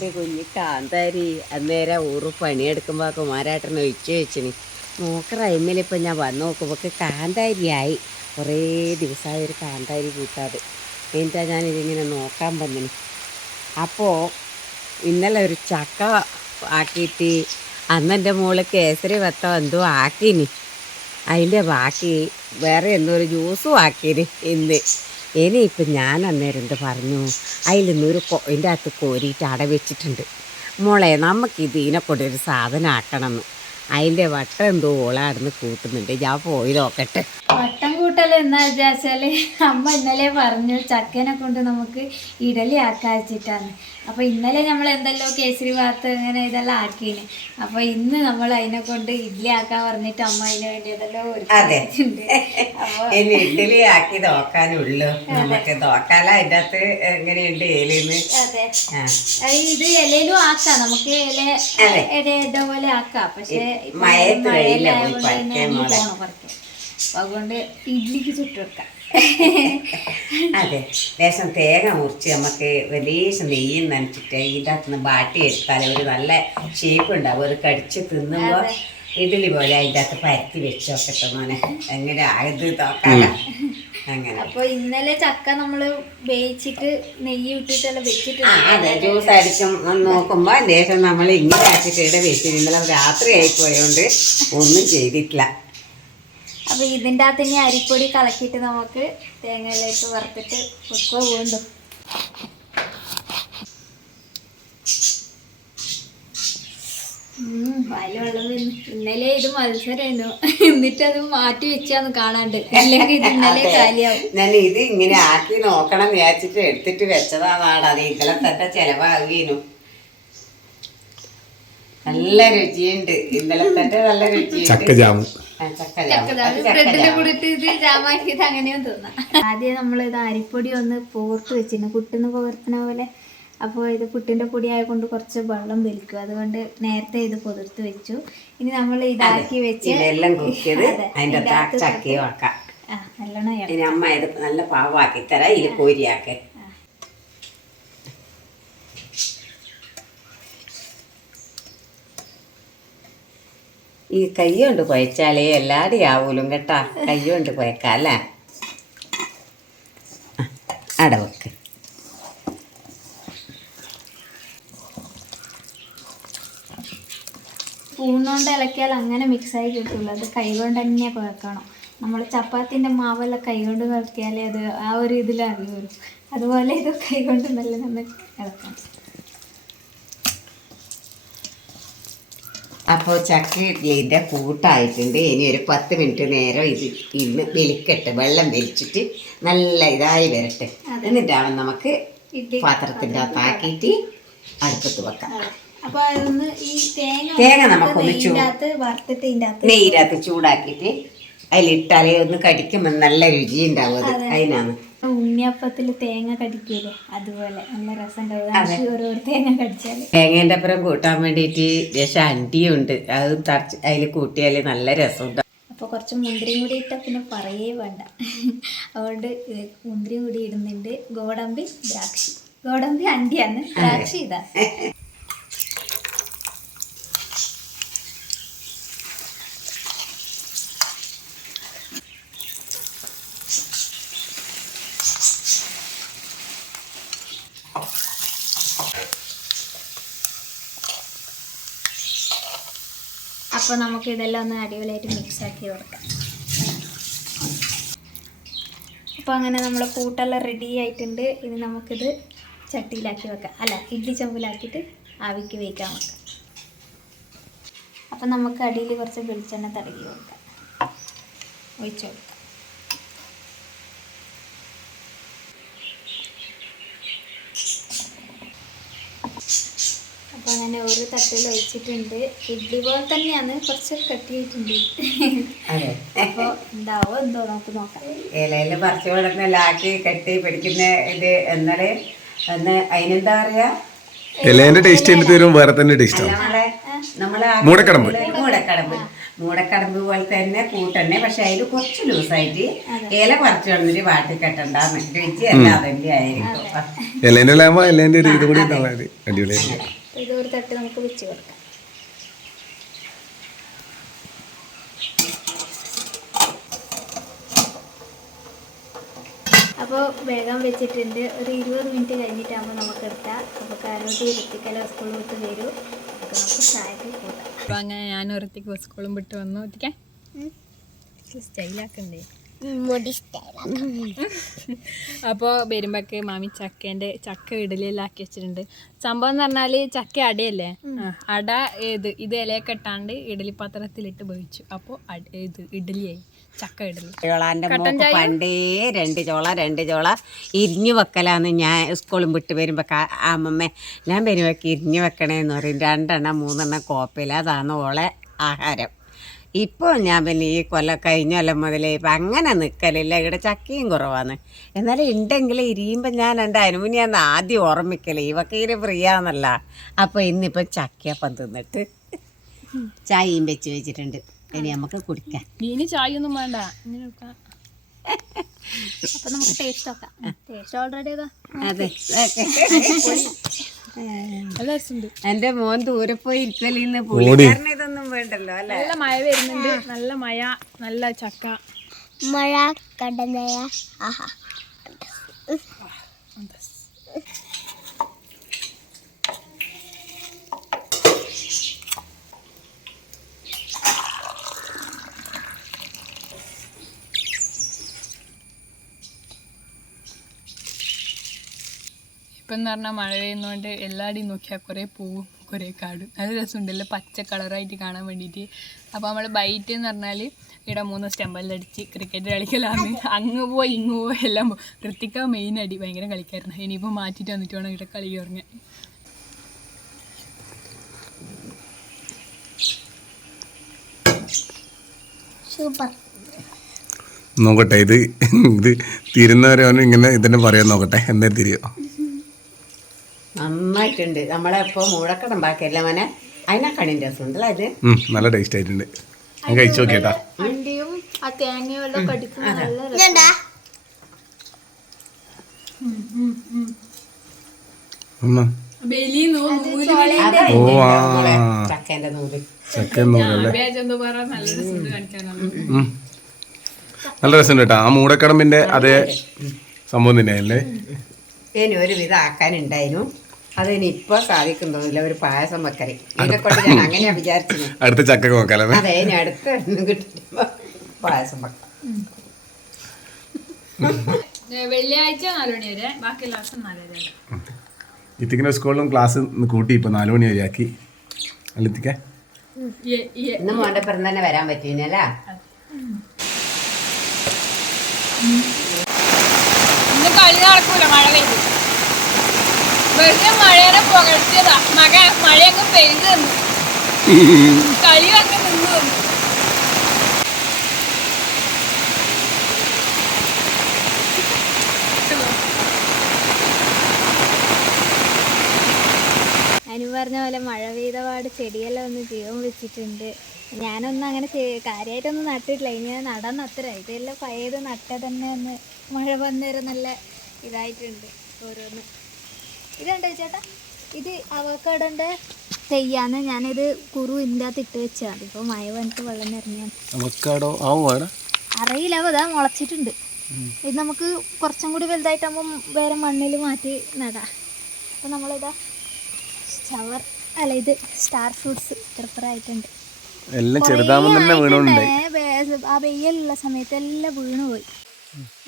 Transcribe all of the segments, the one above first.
എന്റെ കുഞ്ഞി കാന്താരി അന്നേരം ഊറ് പണിയെടുക്കുമ്പോൾ കുമാരേട്ടനെ ഒഴിച്ചു വെച്ചിന്. നോക്കറ ഇന്നലിപ്പോൾ ഞാൻ വന്ന് നോക്കുമ്പോൾ കാന്താരിയായി. കുറേ ദിവസമായി ഒരു കാന്താരി കൂട്ടാതെ. എന്താ ഞാനിതിങ്ങനെ നോക്കാൻ വന്നിന്. അപ്പോൾ ഇന്നലെ ഒരു ചക്ക ആക്കിയിട്ട് അന്നെന്റെ മോൾ കേസരി വത്തം എന്തോ ആക്കിനി. അതിന്റെ ബാക്കി വേറെ എന്തോ ഒരു ജ്യൂസും ആക്കിന് ഇന്ന്. ഇനിയിപ്പം ഞാൻ അന്നേരം എന്ത് പറഞ്ഞു? അതിൽ നിന്നൊരു ഇതിന്റെ അകത്ത് കോരിയിട്ട് അട വെച്ചിട്ടുണ്ട്. മോളെ നമുക്ക് ഇതിനെ കൊണ്ടൊരു സാധനം ആക്കണമെന്ന് അതിന്റെ വട്ടം എന്തോ ഓളാടുന്ന് കൂട്ടുന്നുണ്ട്. ഞാൻ പോയി നോക്കട്ടെ. വട്ടം കൂട്ടൽ എന്നാ വിചാരിച്ചാൽ അമ്മ ഇന്നലെ പറഞ്ഞു ചക്കനെ കൊണ്ട് നമുക്ക് ഇഡലി ആക്കാ വെച്ചിട്ടാണ് അപ്പൊ ഇന്നലെ നമ്മൾ എന്തെല്ലോ കേസരി ഭാത്ത് ഇങ്ങനെ ഇതെല്ലാം ആക്കീന്. അപ്പൊ ഇന്ന് നമ്മൾ അതിനെ കൊണ്ട് ഇഡ്ഡലി ആക്കാൻ പറഞ്ഞിട്ട് അമ്മ അതിന് വേണ്ടി ഇതെല്ലാം അതെ. ഒരുക്കിയിട്ടുണ്ട് അപ്പൊ ഇനി ഇഡ്ഡലി ആക്കി നോക്കാനുള്ളൂ. നമുക്ക് നോക്കാല അതിന്റെ അകത്ത് എങ്ങനെയുണ്ട് അതെ. ഇത് ഇലയിലും ആക്കാം. നമുക്ക് ഇല. ഇല പോലെ ആക്കാം. പക്ഷെ മഴ മഴയത്ത് വെയിലില്ല തന്നെ പറിക്കാൻ. ഇഡ്ലിക്ക് അതുകൊണ്ട് ഇഡ്ഡലിക്ക് ചുട്ടുവെക്കാം അതെ. ലേശം തേങ്ങ മുറിച്ച് നമുക്ക് വലിയ നെയ്യും നനച്ചിട്ട് ഇതിന്റെ അകത്ത് നിന്ന് ബാട്ടി എടുത്താൽ ഒരു നല്ല ഷേപ്പ് ഉണ്ടാവും. ഒരു കടിച്ച് തിന്നുമ്പോൾ ഇഡ്ഡലി പോലെ അതിന്റെ പരത്തി വെച്ചോക്കട്ടെ മോനെ. എങ്ങനെ ആയത് നോക്കാല. അങ്ങനെ. അപ്പൊ ഇന്നലെ ചക്ക നമ്മൾ വേവിച്ചിട്ട് നെയ്യ് ഇട്ടിട്ടെല്ലാം വെച്ചിട്ട് അതെ. ജ്യൂസ് അടിച്ചും നോക്കുമ്പോൾ ലേശം നമ്മൾ ഇങ്ങനെ ആക്കിയിട്ട് ഇവിടെ വെച്ച് രാത്രി രാത്രി ആയിപ്പോയോണ്ട് ഒന്നും ചെയ്തിട്ടില്ല. അപ്പൊ ഇതിന്റെ അകത്ത് ഇനി അരിപ്പൊടി കളക്കിയിട്ട് നമുക്ക് തേങ്ങയിലേക്ക് വറുത്തിട്ട് വെക്കുക വീണ്ടും. ഇന്നലെ ഇത് മത്സരമായിരുന്നു എന്നിട്ട് അത് മാറ്റി വെച്ചാന്ന് കാണാണ്ട്. അല്ലെങ്കിൽ ഇത് ഇന്നലെ. കാലിയാവും. ഞാൻ ഇത് ഇങ്ങനെ ആക്കി നോക്കണം എന്ന് വിചാരിച്ചിട്ട് എടുത്തിട്ട് വെച്ചതാണ് അത് ഇന്നലെ തന്നെ ചെലവാകുന്നു നല്ല രുചിയുണ്ട്. ഇന്നലെ തന്നെ നല്ല രുചി ചക്ക ഇത് ജാമാക്കിയത് അങ്ങനെയും തോന്നാം. ആദ്യം നമ്മൾ ഇത് അരിപ്പൊടി ഒന്ന് പോർത്ത് വെച്ചിരുന്നു. പുട്ടിന്ന് പോർത്തുന്ന പോലെ. അപ്പോൾ ഇത് പുട്ടിന്റെ പൊടി ആയതുകൊണ്ട് കുറച്ച് വെള്ളം വലിക്കും അതുകൊണ്ട് നേരത്തെ ഇത് പൊതിർത്ത് വെച്ചു. ഇനി നമ്മൾ ഇതാക്കി വെച്ച് നല്ലോണം അമ്മ ഇത് നല്ല പാവാക്കി തരാം. ഇത് കോരിയാക്കെ. ഈ കൈ കൊണ്ട് കുഴച്ചാലേ എല്ലാവരും ആവൂലും കേട്ടാ. കൈ കൊണ്ട് കുഴക്കാം അല്ലേ? ആ, അട വെക്ക്. സ്പൂൺ കൊണ്ട് ഇളക്കിയാൽ അങ്ങനെ മിക്സായി കിട്ടുള്ളൂ അത് കൈ കൊണ്ട് തന്നെ കുഴക്കണം. നമ്മൾ ചപ്പാത്തിന്റെ മാവെല്ലാം കൈ കൊണ്ട് കുഴക്കിയാലേ അത് ആ ഒരു ഇതിലാകും അതുപോലെ ഇത് കൈ കൊണ്ട് നല്ല നമ്മൾ ഇളക്കണം. അപ്പോൾ ചക്ക ഇഡ്ഡലിന്റെ കൂട്ടായിട്ടുണ്ട്. ഇനി ഒരു പത്ത് മിനിറ്റ് നേരം ഇത് ഇന്ന് വെലിക്കട്ടെ വെള്ളം വലിച്ചിട്ട് നല്ല ഇതായി വരട്ടെ. എന്നിട്ടാണ് നമുക്ക് പാത്രത്തിന്റെ അകത്താക്കിയിട്ട് അടുപ്പത്ത് വെക്കാം. തേങ്ങ നമുക്കൊന്ന് നെയ്യിനകത്ത് ചൂടാക്കിയിട്ട് അതിലിട്ടാലേ ഒന്ന് കടിക്കുമ്പോൾ നല്ല രുചി ഉണ്ടാവും അത്. അതിനാണ്. ഉണ്ണിയപ്പത്തിൽ തേങ്ങ കടിക്കൂലേ? അതുപോലെ. നല്ല രസം ഓരോ തേങ്ങ കടിച്ചാൽ. തേങ്ങേന്റെ അപ്പുറം കൂട്ടാൻ വേണ്ടിയിട്ട് രസം അണ്ടിയുണ്ട്. അത് തറച്ച് അതിൽ കൂട്ടിയാൽ നല്ല രസമുണ്ട് അപ്പോൾ കുറച്ച് മുന്തിരിയും കൂടി ഇട്ടാൽ പിന്നെ പറയേ വേണ്ട. അതുകൊണ്ട് മുന്തിരി മുന്തിരിയും കൂടി ഇടുന്നുണ്ട്. ഗോഡമ്പി ദ്രാക്ഷി. ഗോഡമ്പി അണ്ടിയാണ്. ദ്രാക്ഷി ഇതാ. അപ്പോൾ നമുക്ക് ഇതെല്ലാം ഒന്ന് അടിപൊളിയായിട്ട് മിക്സ് ആക്കി കൊടുക്കാം. അപ്പോൾ അങ്ങനെ നമ്മൾ കൂട്ടെല്ലാം റെഡി ആയിട്ടുണ്ട്. ഇനി നമുക്കിത് ചട്ടിയിലാക്കി വെക്കാം. അല്ല ഇഡ്ഡി ചെമ്പിലാക്കിയിട്ട് ആവിക്ക് വേവിക്കാൻ വെക്കാം. അപ്പം നമുക്ക് അടിയിൽ കുറച്ച് വെളിച്ചെണ്ണ തടകി കൊടുക്കാം. ഒഴിച്ചു കൊടുക്കാം. അങ്ങനെ ഒരു തട്ടിൽ ഒഴിച്ചിട്ടുണ്ട്. ഇഡ്ഡലി പോലെ തന്നെയാണ് കുറച്ച് കട്ടിയിട്ടുണ്ട്. അതെ. അപ്പോൾ എന്താവോ എന്തോ നമുക്ക് നോക്കാം. ഇലയിൽ പറിച്ചു കൊടുക്കുന്നില്ലാക്കി കെട്ടി പിടിക്കുന്ന ഇത് എന്നാൽ ഒന്ന് അതിനെന്താ പറയാ? ഇലേന്റെ ടേസ്റ്റ് തരും? വേറെ തന്നെ ടേസ്റ്റ് നമ്മളെ നമ്മളെ മൂടക്കടമ്പ്. മൂടക്കടമ്പ്. മൂടക്കടമ്പ് പോലെ തന്നെ കൂട്ടന്നെ. പക്ഷെ അതിൽ കുറച്ച് ലൂസായിട്ട് ഇല പറിച്ചു കിടന്നിട്ട് വാട്ടി കെട്ടണ്ടാന്ന് രുചിയല്ല അതിന്റെ ആയിരിക്കും. ഇലേന്റെ ആകുമ്പോൾ ഇലേന്റെ ഒരു ഇത് കൂടി അടിപൊളിയായിരിക്കും ഇത് ഒരു തട്ട് നമുക്ക് വെച്ച് കൊടുക്കാം. അപ്പോൾ വേഗം വെച്ചിട്ടുണ്ട്. ഒരു ഇരുപത് മിനിറ്റ് കഴിഞ്ഞിട്ടാകുമ്പോൾ നമുക്ക് എടുക്കാം അപ്പോൾ കാരോട്ടി ഇരുത്തിക്കല സ്കൂളിൽ വിട്ട് വരും. അപ്പോൾ നമുക്ക് ചായക്ക് കൂട്ടാം അപ്പോൾ അങ്ങനെ ഞാൻ ഒരത്തേക്ക് സ്കൂളും വിട്ട് വന്നു. ഒത്തിക്കാൻ സ്റ്റൈലാക്കണ്ടേ? അപ്പോൾ വരുമ്പോഴൊക്കെ മാമി ചക്കേന്റെ ചക്ക ഇടലിലാക്കി ആക്കി വെച്ചിട്ടുണ്ട്. സംഭവം എന്ന് പറഞ്ഞാൽ ചക്ക അടയല്ലേ? അട ഏത് ഇത് ഇലയൊക്കെ ഇട്ടാണ്ട് ഇഡലി പാത്രത്തിലിട്ട് ഭവിച്ചു അപ്പോൾ ഇത് ഇഡലിയായി ചക്ക ഇഡലി. ചോളാന്റെ മോക്ക് പണ്ടേ രണ്ട് ചോള രണ്ട് ചോള ഇരിഞ്ഞു വെക്കലാന്ന് ഞാൻ സ്കൂളും വിട്ട് വരുമ്പോൾ അമ്മമ്മ ഞാൻ വരുമ്പോൾ ഇരിഞ്ഞു വെക്കണേന്ന് പറയും. രണ്ടെണ്ണം മൂന്നെണ്ണം കോപ്പയില അതാണ് ഓളെ ആഹാരം. ഇപ്പോൾ ഞാൻ പിന്നെ ഈ കൊല്ലം കഴിഞ്ഞ കൊല്ലം മുതലേ ഇപ്പം അങ്ങനെ നിൽക്കലില്ല ഇവിടെ ചക്കയും കുറവാണ്. എന്നാലും ഉണ്ടെങ്കിൽ ഇരിയുമ്പോൾ ഞാൻ എന്റെ അനുമുനിയാന്ന് ആദ്യം ഓർമ്മിക്കൽ. ഇവക്ക് ഇത് ഫ്രീയാന്നല്ല അപ്പോൾ ഇന്നിപ്പം ചക്കയപ്പം തിന്നിട്ട് ചായയും വെച്ച് വെച്ചിട്ടുണ്ട്. ഇനി നമുക്ക് കുടിക്കാം. ഇനി ചായ ഒന്നും വേണ്ട അപ്പൊ നമുക്ക് ടേസ്റ്റ് നോക്കാം. ടേസ്റ്റ് ഓൾറെഡി അതെ. എന്റെ മോൻ ദൂരെ പോയി ഇരിക്കലിന്ന് പുള്ളിക്കാരന് ഇതൊന്നും വേണ്ടല്ലോ അല്ലെ? നല്ല മഴ വരുന്നുണ്ട്. നല്ല മഴ നല്ല ചക്ക. മഴ കടന്നയ ആഹാ. ഇപ്പം എന്ന് പറഞ്ഞാൽ മഴ പെയ്യുന്നതുകൊണ്ട് എല്ലാവരുടെയും നോക്കിയാൽ കുറേ പൂവും കുറേ കാടും. നല്ല രസമുണ്ടല്ലോ പച്ച കളറായിട്ട് കാണാൻ വേണ്ടിയിട്ട് അപ്പോൾ നമ്മൾ ബൈറ്റ് എന്ന് പറഞ്ഞാൽ ഇവിടെ മൂന്ന് സ്റ്റെമ്പെല്ലാം ക്രിക്കറ്റ് കളിക്കലാണ് അങ്ങ് പോയി ഇങ്ങ് പോയി എല്ലാം പോകും ഋത്തിക്ക മെയിൻ അടി ഭയങ്കര കളിക്കായിരുന്നു ഇനിയിപ്പോൾ മാറ്റിയിട്ട് വന്നിട്ട് വേണം ഇവിടെ കളി ഉറങ്ങാൻ. സൂപ്പർ. നോക്കട്ടെ ഇത് ഇത് തീരുന്നവരെ അവന് ഇങ്ങനെ ഇതന്നെ പറയാൻ നോക്കട്ടെ. എന്നേ തിരിയോ? നന്നായിട്ടുണ്ട് നമ്മളെപ്പോ ഇപ്പൊ ഉണ്ടാക്കിയല്ല മോനെ? അതിനെക്കാളും രസമുണ്ടല്ലോ ഇത്? അത് നല്ല ടേസ്റ്റ് ആയിട്ടുണ്ട്. ഞാൻ കഴിച്ചു നോക്കിയേട്ടാ. അണ്ടിയും ആ തേങ്ങയും എല്ലാം കടിക്കുന്ന നല്ല രസം. അമ്മ ഓ ആ. ചക്കേന്റെ നൂൽ. നൂലല്ലേ നല്ല രസമുണ്ട് കേട്ടോ. ആ മൂടക്കടമ്പിന്റെ അതേ സംഭവം തന്നെയല്ലേ? ഒരു വിധം ആക്കാനുണ്ടായിരുന്നു. അതിനി ഇപ്പൊ സാധിക്കുന്നൊന്നുമില്ല ഒരു പായസം വെക്കൽ. ഇതിനെ കൊണ്ട് ഞാൻ അങ്ങനെയാ വിചാരിച്ചത്. അടുത്ത ചക്ക നോക്കാലേ അതെ ഇനി അടുത്ത് കിട്ടുമ്പോ പായസം വെക്കാം. വെള്ളിയാഴ്ച നാലുമണി വരെ. ബാക്കി എല്ലാ ദിവസം നാല് വരെ. ഇത്തിക്കിന്റെ സ്കൂളിലും ക്ലാസ് കൂട്ടി ഇപ്പൊ നാലു മണി വരെ ആക്കി. അല്ലെത്തിക്ക ഇന്ന് മോന്റെ തന്നെ വരാൻ പറ്റീനല്ലേ ഇന്ന് കളി നടക്കൂല മഴ പെയ്തു തന്നു കളി അനു പറഞ്ഞ പോലെ മഴ പെയ്ത പാട് ചെടിയെല്ലാം ഒന്ന് ജീവൻ വെച്ചിട്ടുണ്ട്. ഞാനൊന്നും അങ്ങനെ കാര്യമായിട്ടൊന്നും നട്ടിട്ടില്ല. ഇനി നടാൻ നത്തര ഇതെല്ലാം പഴയത് നട്ട തന്നെ ഒന്ന് മഴ വന്നേരം നല്ല ഇതായിട്ടുണ്ട് ഓരോന്ന്. ഇതുണ്ടോ ചേട്ടാ. ഇത് അവക്കാടന്റെ തെയ്യാന്ന് ഞാനിത് കുറു ഇതിന്റെ അകത്ത് ഇട്ട് വെച്ചതാണ്. ഇപ്പോൾ മഴ വന്നിട്ട് വെള്ളം നിറഞ്ഞാണ് അവക്കാടോ ആവും അവിടെ അറിയില്ല അതാ മുളച്ചിട്ടുണ്ട്. ഇത് നമുക്ക് കുറച്ചും കൂടി വലുതായിട്ടാകുമ്പോൾ വേറെ മണ്ണിൽ മാറ്റി നടാം. അപ്പോൾ നമ്മളിതാ ഷവർ അല്ല ഇത് സ്റ്റാർ ഫ്രൂട്ട്സ് പ്രിപ്പയർ ആയിട്ടുണ്ട്. എല്ലാം ചെറുതാമെന്ന് തന്നെ വീണുണ്ട് ആ വെയിലുള്ള സമയത്ത് എല്ലാം വീണു പോയി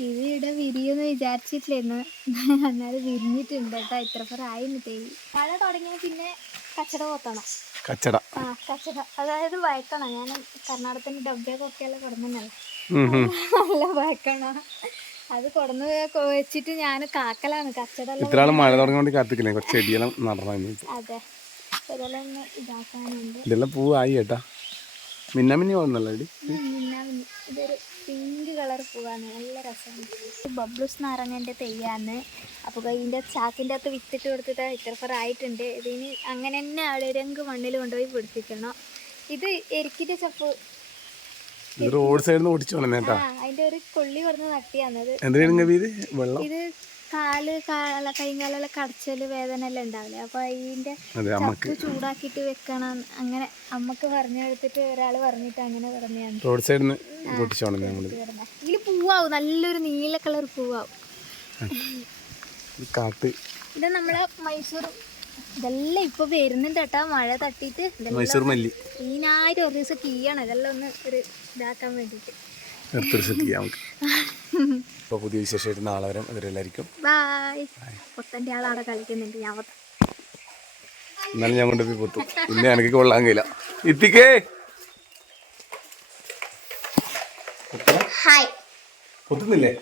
ഇത് ഇവിടെ വിരിയെന്ന് വിചാരിച്ചിട്ടില്ലായിരുന്നു. എന്നാലും വിരിഞ്ഞിട്ടുണ്ട് കേട്ടോ ഇത്ര പ്രായം മഴ തുടങ്ങിയ പിന്നെ കച്ചട പോത്തണം. കച്ചട. ആ കച്ചട. അതായത് വയക്കണം ഞാൻ കർണാടകത്തിന്റെ ഡബ്ബയൊക്കെ ഉം, ഉം. നല്ല വയക്കണം അത് കൊടന്ന് വെച്ചിട്ട് ഞാൻ കാക്കലാണ്. ഇത്ര ആൾ മഴ തുടങ്ങി കാത്തിക്കില്ലേ? കുറച്ച് ചെടിയെല്ലാം നടന്നു അതെ. ഇതെല്ലാം ഒന്ന് ഇതാക്കാനുണ്ട്. ഇതെല്ലാം പൂവായി കേട്ടാ. മിന്നാമിന്നി പോകുന്നല്ലോ ഇതൊരു പിങ്ക് കളർ പൂവാണ്. നല്ല രസമാണ്. ബബ്ലൂസ് നാരങ്ങന്റെ തെയ്യാന്ന് അപ്പോൾ ഇതിന്റെ ചാക്കിന്റെ അകത്ത് വിത്തിട്ട് കൊടുത്തിട്ട് ഇത്ര ആയിട്ടുണ്ട്. ഇതിന് അങ്ങനെ തന്നെ രംഗ് മണ്ണിൽ കൊണ്ടുപോയി പിടിപ്പിക്കണം. ഇത് എരിക്കിന്റെ ചപ്പ്. ഇത് റോഡ് സൈഡിൽ നിന്ന് ഓടിച്ചു അതിന്റെ ഒരു കൊള്ളി കൊടുത്ത് വെള്ളം? ഇത് കാൽ കാല കൈകാലെ കടച്ചൽ വേദന എല്ലാം ഉണ്ടാവില്ലേ? അപ്പൊ അതിന്റെ ചൂടാക്കിട്ട് ചപ്പ് വെക്കണം. അങ്ങനെ അമ്മയ്ക്ക് പറഞ്ഞെടുത്തിട്ട് ഒരാൾ പറഞ്ഞിട്ട് അങ്ങനെ പറഞ്ഞാണ്. റോഡ് സൈഡിൽ നിന്ന് പൂവാവും. നല്ലൊരു നീല കളർ പൂവാവും. കാട്ട്. ഇത് നമ്മളെ മൈസൂർ ഇതെല്ലാം ഇപ്പൊ വരുന്നുണ്ട് കേട്ടാ. മഴ തട്ടിട്ട് മൈസൂർ മല്ലി. ക്ലീനായിട്ട് ഒരു ദിവസം കീയാണ് ഇതെല്ലാം ഒന്ന് ഒരു ഇതാക്കാൻ വേണ്ടിയിട്ട്. നിർത്തി ചെയ്യാം നമുക്ക്. അപ്പോൾ പുതിയ വിശേഷമായിട്ട് നാളെ വരാം. അവരെല്ലായിരിക്കും ബായ്. പൊത്തന്റെ ആളവിടെ കളിക്കുന്നുണ്ട്. ഞാൻ എന്നാലും ഞാൻ കൊണ്ടുപോയി പൊത്തും. പിന്നെ എനിക്ക് കൊള്ളാൻ കഴിയില്ല. ഇത്തിക്കേ. പൊത്തുന്നില്ലേ?